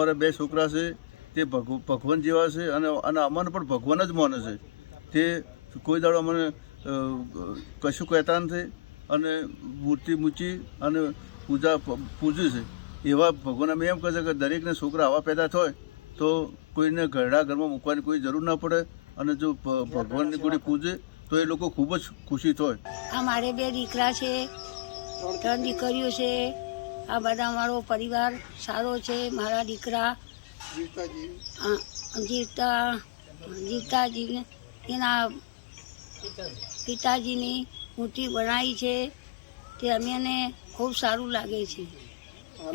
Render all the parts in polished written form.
અમારા બે છોકરા છે તે ભગવાન જેવા છે અને અમને પણ ભગવાન જ માને છે. તે કોઈ દાડો અમને કશું કહેતા નથી અને મૂર્તિ મૂકી અને પૂજે છે. એવા ભગવાન અમે એમ કહે છે કે દરેકને છોકરા આવા પેદા થાય તો કોઈને ઘરડા ઘરમાં મૂકવાની કોઈ જરૂર ના પડે અને જો ભગવાનની જોડે પૂજે તો એ લોકો ખૂબ જ ખુશી થાય. અમારે બે દીકરા છે, 3 દીકરીઓ છે. આ બધા અમારો પરિવાર સારો છે. મારા દીકરા જીવતાજી એના પિતાજીની મૂર્તિ બનાવી છે. તે અમને ખૂબ સારું લાગે છે.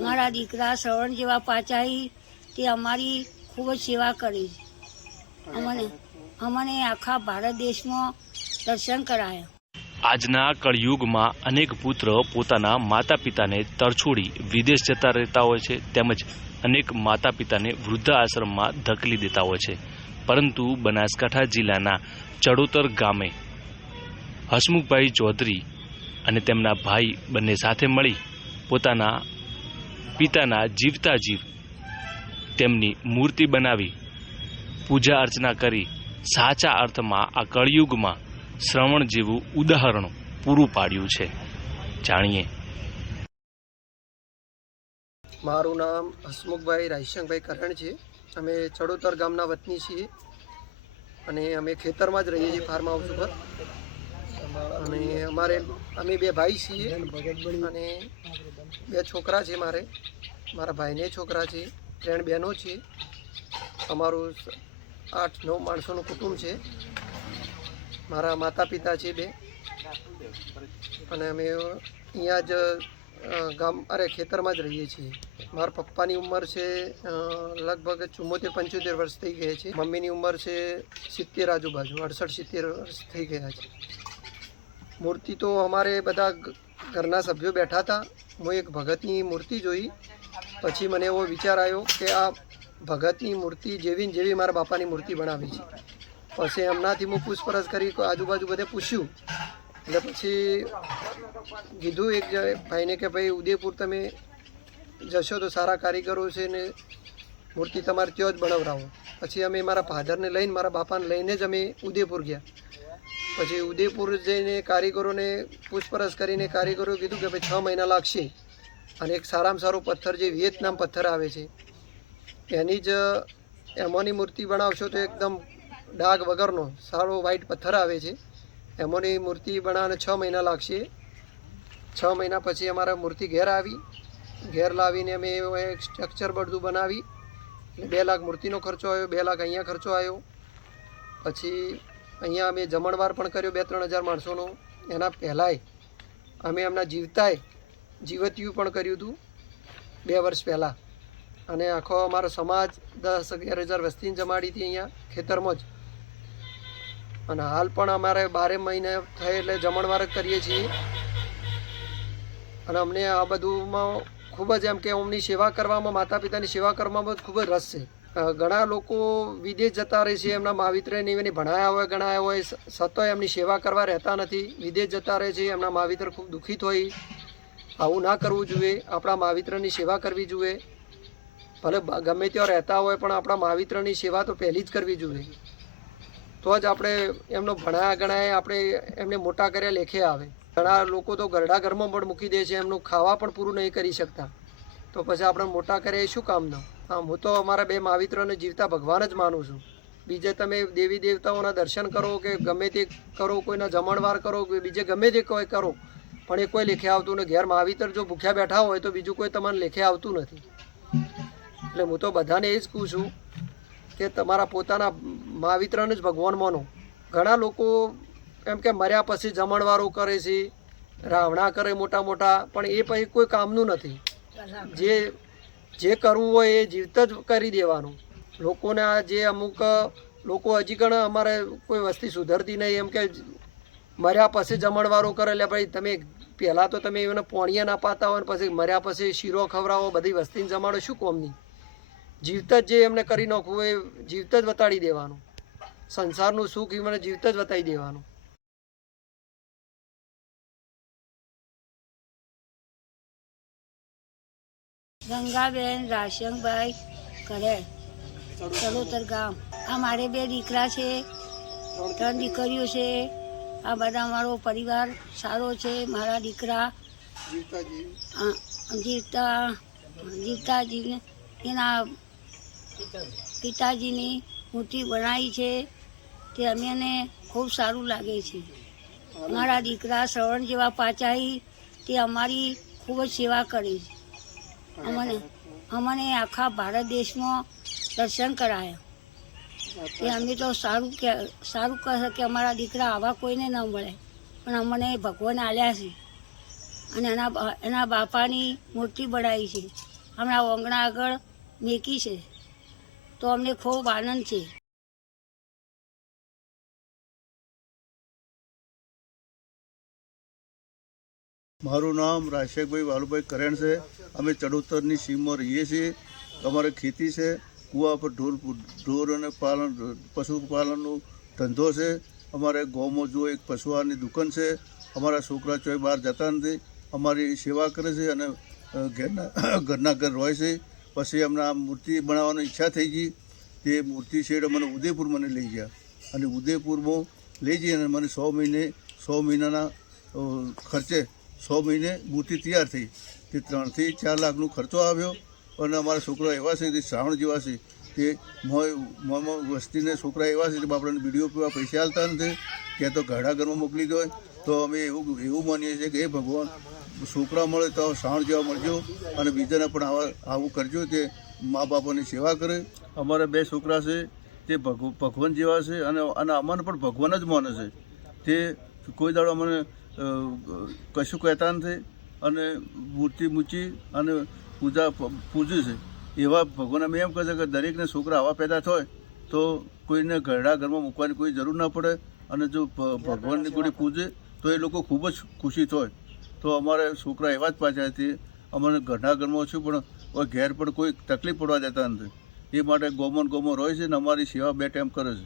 મારા દીકરા શ્રવણ જેવા પાચાઈ તે અમારી ખૂબ જ સેવા કરે છે. અમને આખા ભારત દેશમાં દર્શન કરાયા. આજના કળયુગમાં અનેક પુત્ર પોતાના માતા પિતાને તરછોડી વિદેશ જતા રહેતા હોય છે, તેમજ અનેક માતા પિતાને વૃદ્ધ આશ્રમમાં ધકેલી દેતા હોય છે. પરંતુ બનાસકાંઠા જિલ્લાના ચડોતર ગામે હસમુખભાઈ ચૌધરી અને તેમના ભાઈ બંને સાથે મળી પોતાના પિતાના જીવતા જીવ તેમની મૂર્તિ બનાવી પૂજા અર્ચના કરી સાચા અર્થમાં આ કળયુગમાં શ્રવણ જેવું ઉદાહરણ પૂરું પાડ્યું છે. જાણીએ. મારું નામ હસમુખભાઈ રાયશંકભાઈ કરણ છે. અમે ચડોતર ગામના વતની છીએ અને અમે ખેતરમાં જ રહીએ છીએ, ફાર્મ હાઉસ ઉપર. અને અમે બે ભાઈ છીએ અને બે છોકરા છે. મારા ભાઈને છોકરા છે, 3 બહેનો છે. અમારું 8-9 માણસોનું કુટુંબ છે. મારા માતા પિતા છે 2 અને અમે અહીંયા જ ખેતરમાં જ રહીએ છીએ. મારા પપ્પાની ઉંમર છે લગભગ 74-75 વર્ષ થઈ ગયા છે. મમ્મીની ઉંમર છે 70 આજુબાજુ, 68-70 વર્ષ થઈ ગયા છે. મૂર્તિ તો અમારે બધા ઘરના સભ્યો બેઠા હતા. હું એક ભગતની મૂર્તિ જોઈ, પછી મને એવો વિચાર આવ્યો કે આ ભગતની મૂર્તિ જેવી મારા બાપાની મૂર્તિ બનાવી છે. પછી એમનાથી હું પૂછપરછ કરી, આજુબાજુ બધે પૂછ્યું. એટલે પછી કીધું એક ભાઈને કે ભાઈ ઉદયપુર તમે જશો તો સારા કારીગરો છે ને મૂર્તિ તમારે ત્યાં જ બનાવરાવો. પછી અમે મારા ફાધરને લઈને, મારા બાપાને લઈને જ અમે ઉદયપુર ગયા. પછી ઉદયપુર જઈને કારીગરોને પૂછપરછ કરીને કારીગરોએ કીધું કે ભાઈ 6 મહિના લાગશે અને એક સારામાં સારો પથ્થર જે વિયેતનામ પથ્થર આવે છે એમાંની મૂર્તિ બનાવશો તો એકદમ ડાઘ વગરનો સારો વ્હાઈટ પથ્થર આવે છે. એમાંની મૂર્તિ બનાવવાને 6 મહિના લાગશે. 6 મહિના પછી અમારા મૂર્તિ ઘેર લાવીને અમે એક સ્ટ્રક્ચર બધું બનાવી. 2 લાખ મૂર્તિનો ખર્ચો આવ્યો, 2 લાખ અહીંયા ખર્ચો આવ્યો. પછી અહીંયા અમે જમણવાર પણ કર્યો 2-3 હજાર માણસોનો. એના પહેલાંય અમે એમના જીવતિયું પણ કર્યું હતું 2 વર્ષ પહેલાં. અને આખો અમારો સમાજ 10-11 હજાર વસ્તીને જમાડી હતી અહીંયા ખેતરમાં જ. અને હાલ પણ અમારે 12 મહિને થાય એટલે જમણવાર જ કરીએ છીએ. અને અમને આ બધુંમાં ખૂબ જ એમ કે એમની સેવા કરવામાં, માતા પિતાની સેવા કરવામાં ખૂબ જ રસ છે. ઘણા લોકો વિદેશ જતા રહે છે, એમના મહાવિત્રને એમને ભણાયા હોય છતાંય એમની સેવા કરવા રહેતા નથી, વિદેશ જતા રહે છે. એમના મહાવિત્ર ખૂબ દુઃખિત હોય. આવું ના કરવું જોઈએ. આપણા મહાવિત્રની સેવા કરવી જોઈએ. ભલે ગમે ત્યાં રહેતા હોય પણ આપણા મહાવિત્રની સેવા તો પહેલી જ કરવી જોઈએ. તો જ આપણે એમનો ભણાયા ગણાયા આપણે એમને મોટા કર્યા લેખે આવે. ઘણા લોકો તો ઘરડા ઘરમાં પણ મૂકી દે છે, એમનું ખાવા પણ પૂરું નહીં કરી શકતા. તો પછી આપણે મોટા કર્યા એ શું કામના? હું તો અમારા 2 મહાવિત્રને જીવતા ભગવાન જ માનું છું. બીજે તમે દેવી દેવતાઓના દર્શન કરો કે ગમે તે કરો, કોઈના જમણવાર કરો, બીજે ગમે તે કોઈ કરો, પણ એ કોઈ લેખે આવતું નથી. ઘેર મહાવિત્ર જો ભૂખ્યા બેઠા હોય તો બીજું કોઈ તમને લેખે આવતું નથી. એટલે હું તો બધાને એ જ કહું છું કે તમારા પોતાના મહાવિત્રને જ ભગવાન માનો. ઘણા લોકો એમ કે મર્યા પછી જમણવારો કરે છે, રાવણા કરે મોટા, પણ એ પછી કોઈ કામનું નથી. જે કરવું હોય એ જીવત જ કરી દેવાનું. લોકોને આ જે અમુક લોકો હજી પણ અમારે કોઈ વસ્તી સુધરતી નહીં, એમ કે મર્યા પછી જમણવારો કરે. એટલે ભાઈ તમે પહેલાં તો તમે એને પોણીએ ના પાતા હોય ને પછી મર્યા પછી શીરો ખવડાવો, બધી વસ્તીને જમાડો, શું કોમની? જીવત જ જે એમને કરી નાખવું એ જીવત જ વતાડી દેવાનું. સંસારનું સુખ એમને જીવત જ વતાવી દેવાનું. ગંગાબેન રાશંકભાઈ કરે ચલોતર ગામ. આ મારે 2 દીકરા છે, 3 દીકરીઓ છે. આ બધા મારો પરિવાર સારો છે. મારા દીકરા જીવતાજી એના પિતાજીની મૂર્તિ બનાવી છે તે અમને ખૂબ સારું લાગે છે. મારા દીકરા શ્રવણ જેવા પાચાઈ તે અમારી ખૂબ જ સેવા કરે છે. અમને આખા ભારત દેશમાં દર્શન કરાયા. તે અમે તો સારું કહે કે અમારા દીકરા આવા કોઈને ન મળે, પણ અમને ભગવાન આલ્યા છે અને એના બાપાની મૂર્તિ બનાવી છે. હમણાં ઓંગણા આગળ મેકી છે તો અમને ખૂબ આનંદ છે. મારું નામ રાજશેખભાઈ વાલુભાઈ કરેણ છે. અમે ચડોતરની સીમમાં રહીએ છીએ. અમારે ખેતી છે, કૂવા પર ઢોર અને પશુપાલનનો ધંધો છે. અમારે ગામમાં જો એક પશુઆહારની દુકાન છે. અમારા છોકરા ચોય બહાર જતા નથી, અમારી સેવા કરે છે અને ઘરના ઘર રહે છે. પછી અમને આ મૂર્તિ બનાવવાની ઈચ્છા થઈ ગઈ. તે મૂર્તિ શેડ મને ઉદયપુર મને લઈ ગયા અને ઉદયપુરમાં લઈ જઈ અને મને 100 મહિનાના ખર્ચે 100 મહિને મૂર્તિ તૈયાર થઈ. તે 3 થી 4 લાખનો ખર્ચો આવ્યો અને અમારા છોકરા એવા છે તે શ્રાવણ જેવા છે. તે વસ્તીને છોકરા એવા છે કે બાપડાને બીડીઓ પીવા પૈસા હાલતા નથી, ક્યાં તો ઘરડા ઘરમાં મોકલી દો. તો અમે એવું માનીએ છીએ કે એ ભગવાન છોકરા મળે તો શ્રાવણ જેવા મળજો અને બીજાને પણ આવું કરજો તે મા બાપોની સેવા કરે. અમારા 2 છોકરા છે તે ભગવાન જેવા છે અને અમને પણ ભગવાન જ માને છે. તે કોઈ દાડો અમને કશું કહેતા નથી અને મૂર્તિ મૂચી અને પૂજે છે. એવા ભગવાન અમે એમ કહે છે કે દરેકને છોકરા આવા પેદા થાય તો કોઈને ઘરડા ઘરમાં મૂકવાની કોઈ જરૂર ના પડે અને જો ભગવાનની જોડે પૂજે તો એ લોકો ખૂબ જ ખુશી થાય. તો અમારે છોકરા એવા જ પાછા તે અમને ઘરના ઘરમાં છું પણ ઘેર પણ કોઈ તકલીફ પડવા દેતા નથી. એ માટે ગોમન રહે છે ને અમારી સેવા 2 ટાઈમ કરે છે.